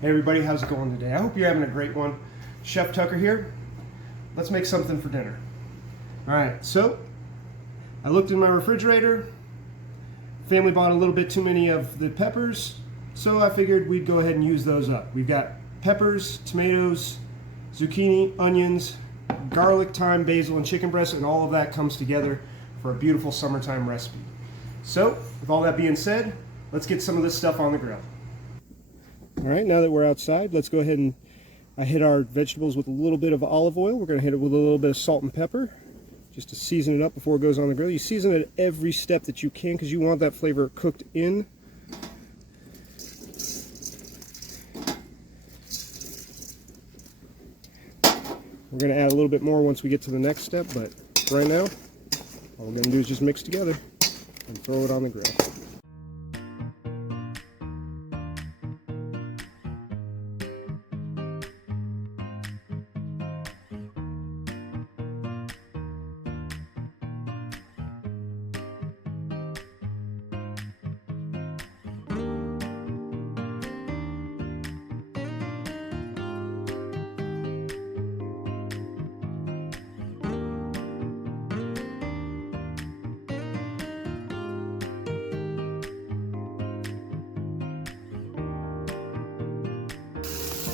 Hey everybody, how's it going today? I hope you're having a great one. Chef Tucker here. Let's make something for dinner. Alright, so I looked in my refrigerator. Family bought a little bit too many of the peppers, so I figured we'd go ahead and use those up. We've got peppers, tomatoes, zucchini, onions, garlic, thyme, basil, and chicken breast, and all of that comes together for a beautiful summertime recipe. So, with all that being said, let's get some of this stuff on the grill. Alright, now that we're outside, let's go ahead and hit our vegetables with a little bit of olive oil. We're going to hit it with a little bit of salt and pepper, just to season it up before it goes on the grill. You season it at every step that you can because you want that flavor cooked in. We're going to add a little bit more once we get to the next step, but right now, all we're going to do is just mix together and throw it on the grill.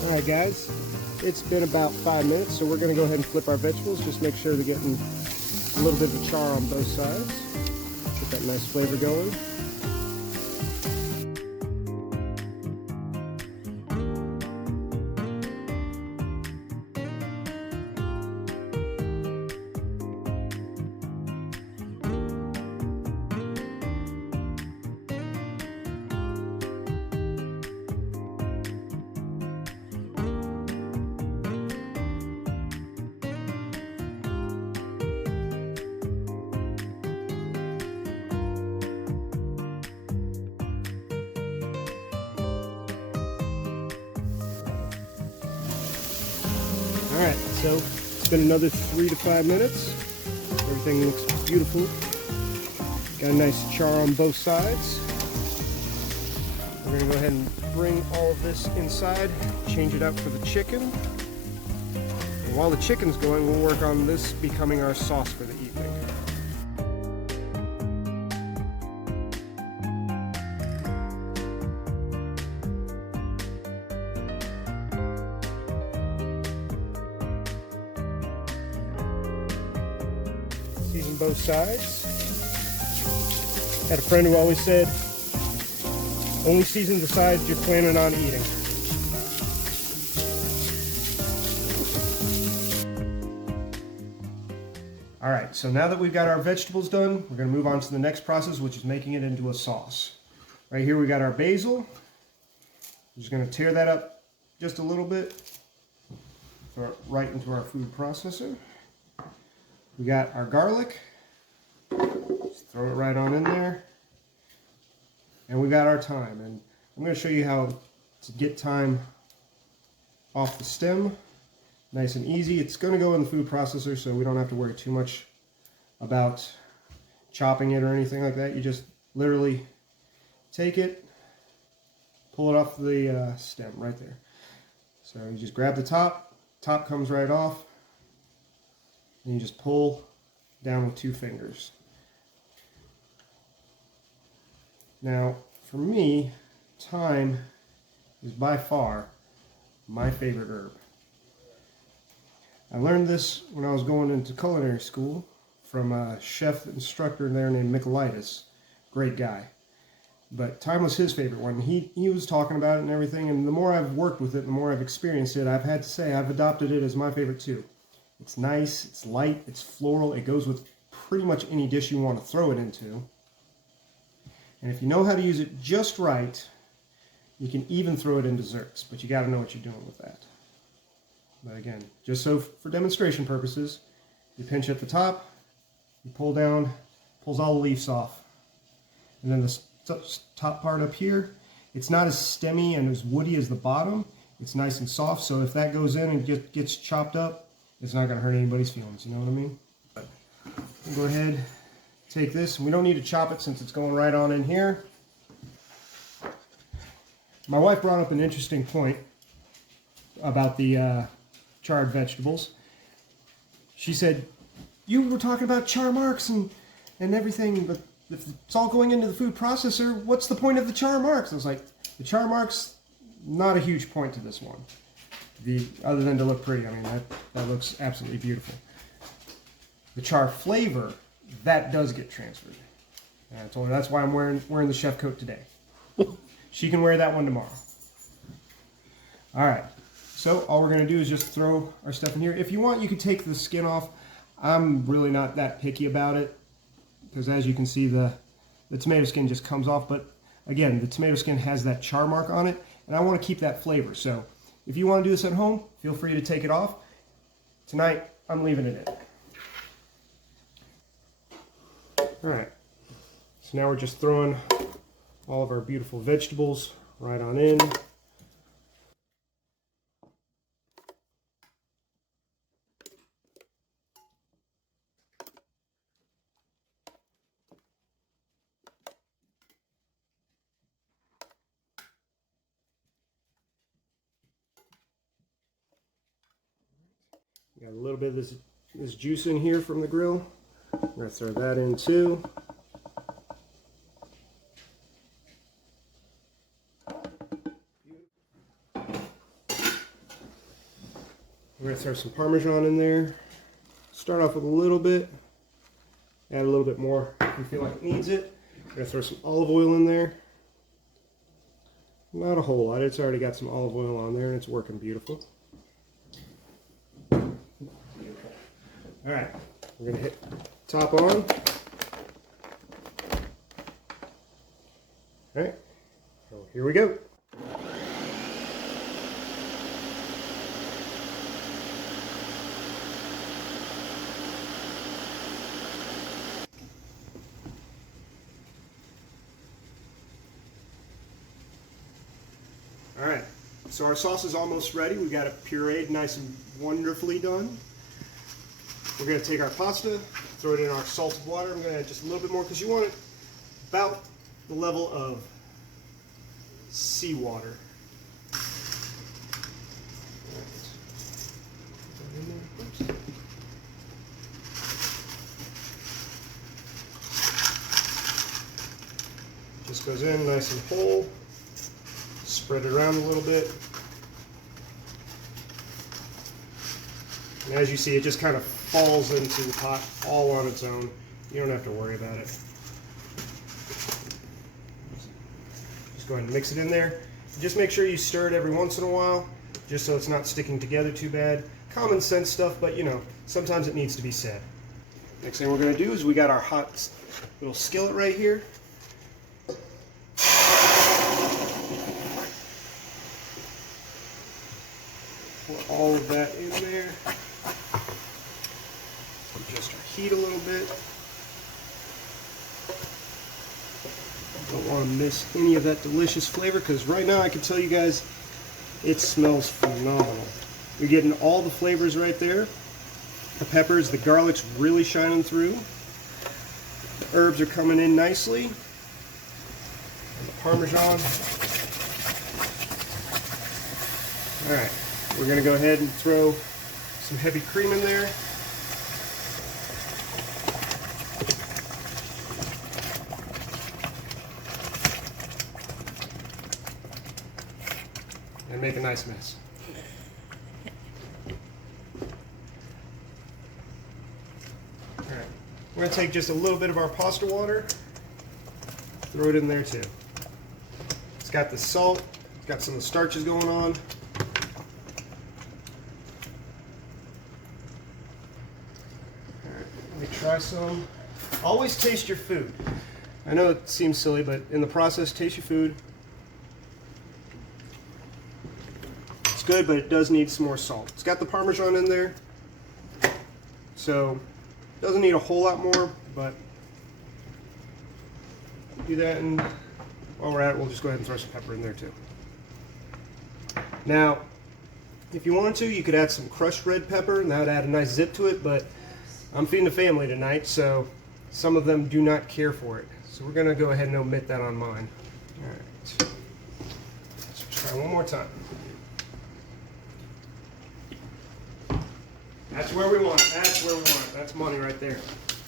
Alright guys, it's been about 5 minutes, so we're going to go ahead and flip our vegetables. Just make sure they're getting a little bit of char on both sides. Get that nice flavor going. Alright, so it's been another 3 to 5 minutes. Everything looks beautiful. Got a nice char on both sides. We're going to go ahead and bring all of this inside, change it out for the chicken. And while the chicken's going, we'll work on this becoming our sauce for the evening. Season both sides. Had a friend who always said, only season the sides you're planning on eating. Alright, so now that we've got our vegetables done, we're going to move on to the next process, which is making it into a sauce. Right here we got our basil. We're just going to tear that up just a little bit. Throw it right into our food processor. We got our garlic, just throw it right on in there, and we got our thyme. And I'm going to show you how to get thyme off the stem, nice and easy. It's going to go in the food processor, so we don't have to worry too much about chopping it or anything like that. You just literally take it, pull it off the stem right there. So you just grab the top comes right off. And you just pull down with 2 fingers. Now, for me, thyme is by far my favorite herb. I learned this when I was going into culinary school from a chef instructor there named Michaelitis. Great guy. But thyme was his favorite one. He was talking about it and everything, and the more I've worked with it, the more I've experienced it, I've had to say I've adopted it as my favorite too. It's nice, it's light, it's floral, it goes with pretty much any dish you want to throw it into. And if you know how to use it just right, you can even throw it in desserts, but you got to know what you're doing with that. But again, just so for demonstration purposes, you pinch at the top, you pull down, pulls all the leaves off. And then this top part up here, it's not as stemmy and as woody as the bottom. It's nice and soft, so if that goes in and gets chopped up, it's not going to hurt anybody's feelings, you know what I mean? But we'll go ahead, take this. We don't need to chop it since it's going right on in here. My wife brought up an interesting point. about the charred vegetables. She said, "You were talking about char marks and everything, but if it's all going into the food processor, what's the point of the char marks?" I was like, the char marks, not a huge point to this one. Other than to look pretty. I mean, that looks absolutely beautiful. The char flavor, that does get transferred. And I told her that's why I'm wearing the chef coat today. She can wear that one tomorrow. All right. So all we're going to do is just throw our stuff in here. If you want, you can take the skin off. I'm really not that picky about it because, as you can see, the tomato skin just comes off. But again, the tomato skin has that char mark on it, and I want to keep that flavor. So if you want to do this at home, feel free to take it off. Tonight, I'm leaving it in. All right. So now we're just throwing all of our beautiful vegetables right on in. Got a little bit of this juice in here from the grill. I'm going to throw that in too. We're going to throw some Parmesan in there. Start off with a little bit. Add a little bit more if you feel like it needs it. We're going to throw some olive oil in there. Not a whole lot. It's already got some olive oil on there and it's working beautiful. All right, we're going to hit top on. All right, so here we go. All right, so our sauce is almost ready. We got it pureed nice and wonderfully done. We're going to take our pasta, throw it in our salted water. I'm going to add just a little bit more because you want it about the level of seawater. Just goes in nice and whole. Spread it around a little bit. And as you see, it just kind of falls into the pot all on its own. You don't have to worry about it. Just go ahead and mix it in there. Just make sure you stir it every once in a while, just so it's not sticking together too bad. Common sense stuff, but you know, sometimes it needs to be said. Next thing we're going to do is we got our hot little skillet right here. Pour all of that in there. Adjust our heat a little bit. Don't want to miss any of that delicious flavor because right now I can tell you guys it smells phenomenal. You're getting all the flavors right there. The peppers, the garlic's really shining through. The herbs are coming in nicely. And the Parmesan. Alright, we're going to go ahead and throw some heavy cream in there. And make a nice mess. Alright, we're going to take just a little bit of our pasta water, throw it in there too. It's got the salt, it's got some of the starches going on. Alright, let me try some. Always taste your food. I know it seems silly, but in the process, taste your food. Good, but it does need some more salt. It's got the Parmesan in there, so it doesn't need a whole lot more, but do that, and while we're at it, we'll just go ahead and throw some pepper in there too. Now, if you wanted to, you could add some crushed red pepper, and that would add a nice zip to it, but I'm feeding the family tonight, so some of them do not care for it. So we're going to go ahead and omit that on mine. All right. Let's try one more time. That's where we want it. That's where we want it. That's money right there.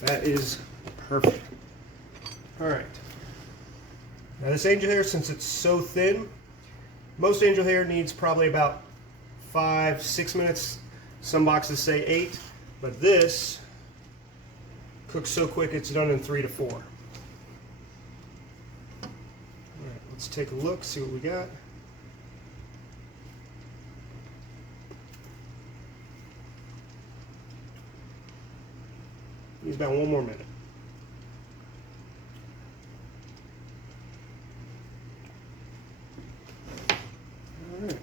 That is perfect. All right. Now this angel hair, since it's so thin, most angel hair needs probably about 5-6 minutes. Some boxes say 8, but this cooks so quick it's done in 3 to 4. All right, let's take a look, see what we got. Needs about 1 more minute. All right.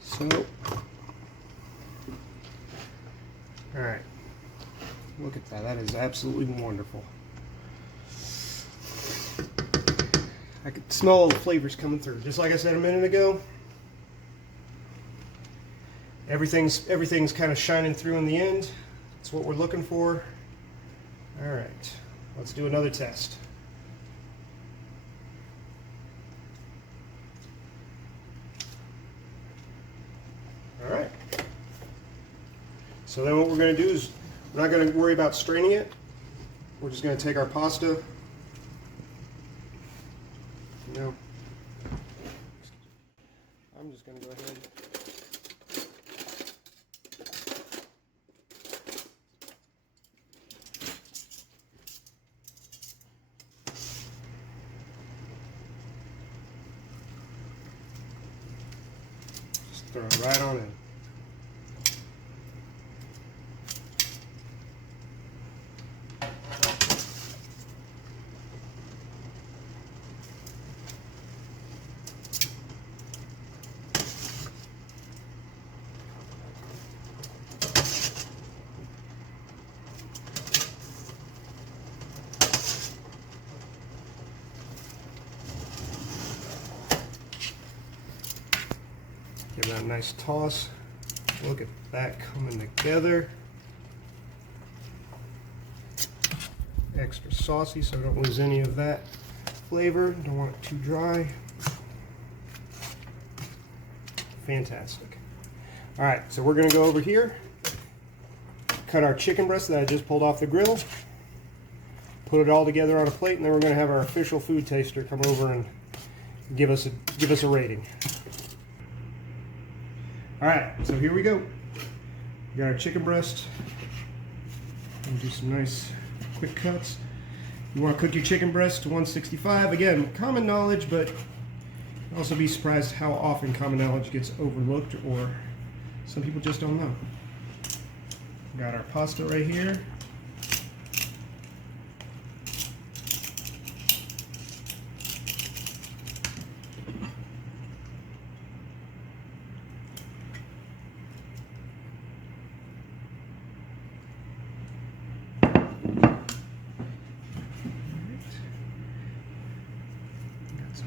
So, all right. Look at that. That is absolutely wonderful. I could smell all the flavors coming through. Just like I said a minute ago, everything's kind of shining through in the end. That's what we're looking for. All right, let's do another test. All right. So then what we're going to do is we're not going to worry about straining it. We're just going to take our pasta. No. I'm just going to go ahead. Just throw it right on in. Give that a nice toss. Look at that coming together. Extra saucy so I don't lose any of that flavor. Don't want it too dry. Fantastic. All right, so we're gonna go over here, cut our chicken breast that I just pulled off the grill, put it all together on a plate, and then we're gonna have our official food taster come over and give us a rating. All right, so here we go. We got our chicken breast. We'll do some nice quick cuts. You want to cook your chicken breast to 165. Again, common knowledge, but you'll also be surprised how often common knowledge gets overlooked, or some people just don't know. Got our pasta right here.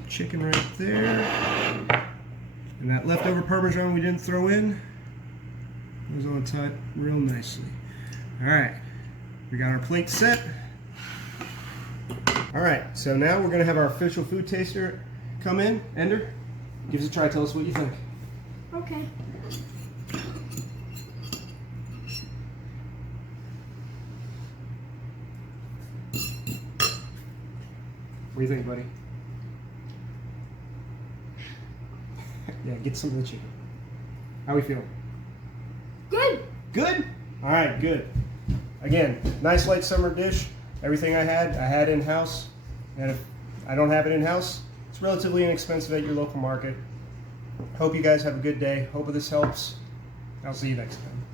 Chicken right there, and that leftover Parmesan we didn't throw in goes on top real nicely. All right, we got our plate set. All right, so now we're gonna have our official food taster come in. Ender, give us a try, tell us what you think. Okay. What do you think, buddy? Yeah, get some of the chicken. How we feel? Good. Good? All right, good. Again, nice light summer dish. Everything I had in-house. And if I don't have it in-house, it's relatively inexpensive at your local market. Hope you guys have a good day. Hope this helps. I'll see you next time.